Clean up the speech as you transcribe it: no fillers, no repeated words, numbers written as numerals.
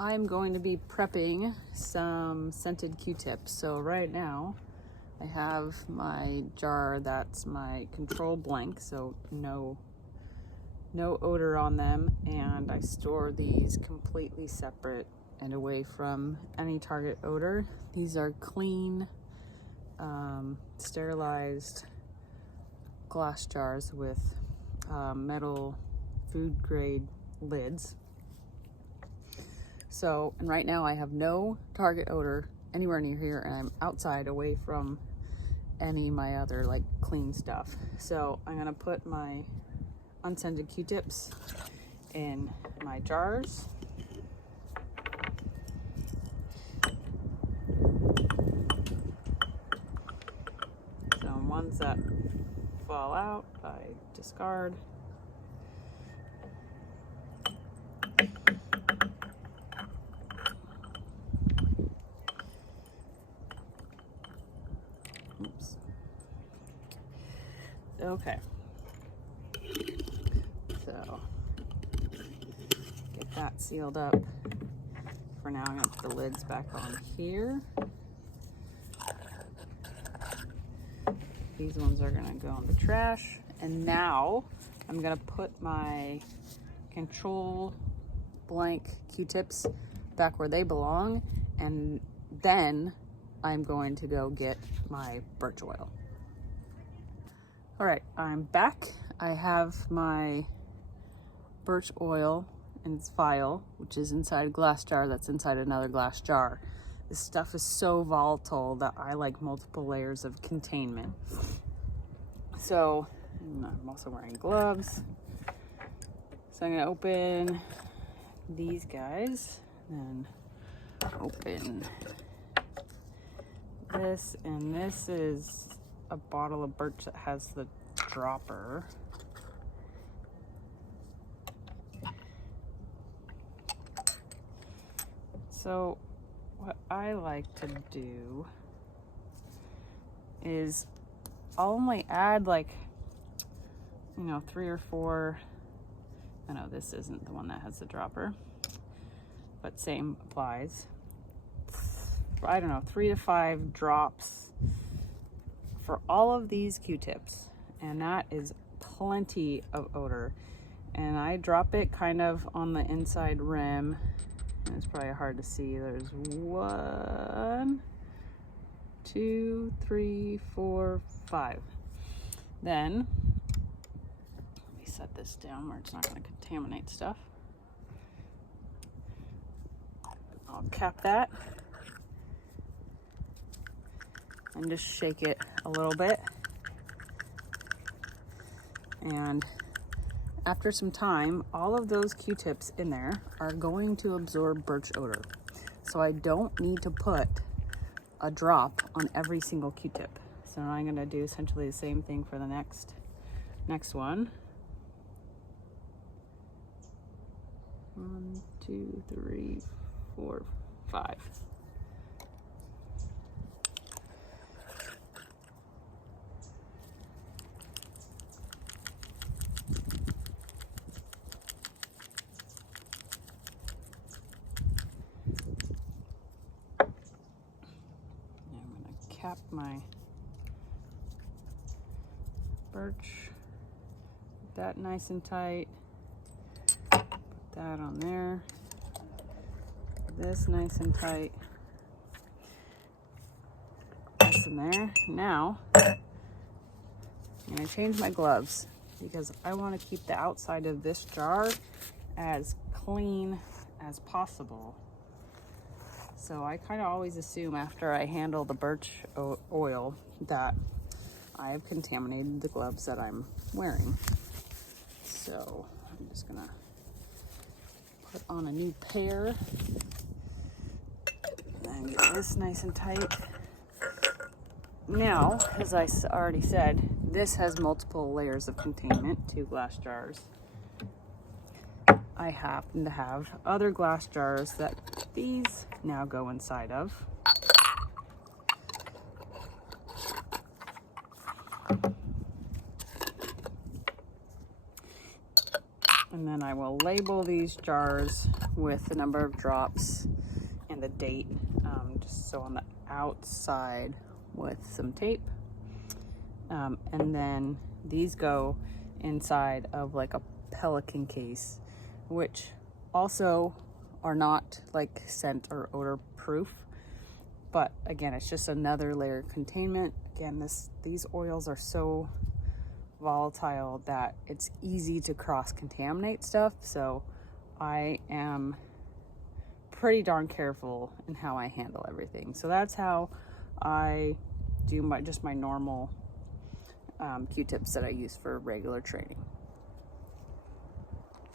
I'm going to be prepping some scented Q-tips. So right now I have my jar that's my control blank, so no odor on them, and I store these completely separate and away from any target odor. These are clean, sterilized glass jars with metal food grade lids. So, and right now I have no target odor anywhere near here, and I'm outside away from any of my other like clean stuff. So I'm gonna put my unscented Q-tips in my jars. So ones that fall out, I discard. Oops. Okay. So get that sealed up. For now, I'm gonna put the lids back on here. These ones are gonna go in the trash. And now I'm gonna put my control blank Q-tips back where they belong, and then I'm going to go get my birch oil. All right, I'm back. I have my birch oil in its vial, which is inside a glass jar that's inside another glass jar. This stuff is so volatile that I like multiple layers of containment. So I'm also wearing gloves. So I'm gonna open these guys, and open this, and this is a bottle of birch that has the dropper. So what I like to do is I'll only add like, 3 or 4. I know this isn't the one that has the dropper, but same applies. I don't know, 3 to 5 drops for all of these Q-tips, and that is plenty of odor. And I drop it kind of on the inside rim, and it's probably hard to see. There's 1, 2, 3, 4, 5. Then let me set this down where it's not going to contaminate stuff. I'll cap that and just shake it a little bit. And after some time, all of those Q-tips in there are going to absorb birch odor. So I don't need to put a drop on every single Q-tip. So now I'm gonna do essentially the same thing for the next one. 1, 2, 3, 4, 5. Cap my birch, put that nice and tight, put that on there, this nice and tight, this in there. Now I'm going to change my gloves because I want to keep the outside of this jar as clean as possible. So I kind of always assume after I handle the birch oil that I have contaminated the gloves that I'm wearing. So I'm just gonna put on a new pair and get this nice and tight. Now, as I already said, this has multiple layers of containment, 2 glass jars. I happen to have other glass jars that these now go inside of. And then I will label these jars with the number of drops and the date, just so on the outside with some tape. And then these go inside of like a Pelican case, which also are not like scent or odor proof, but again, it's just another layer of containment. Again, these oils are so volatile that it's easy to cross-contaminate stuff, so I am pretty darn careful in how I handle everything. So that's how I do my normal Q-tips that I use for regular training.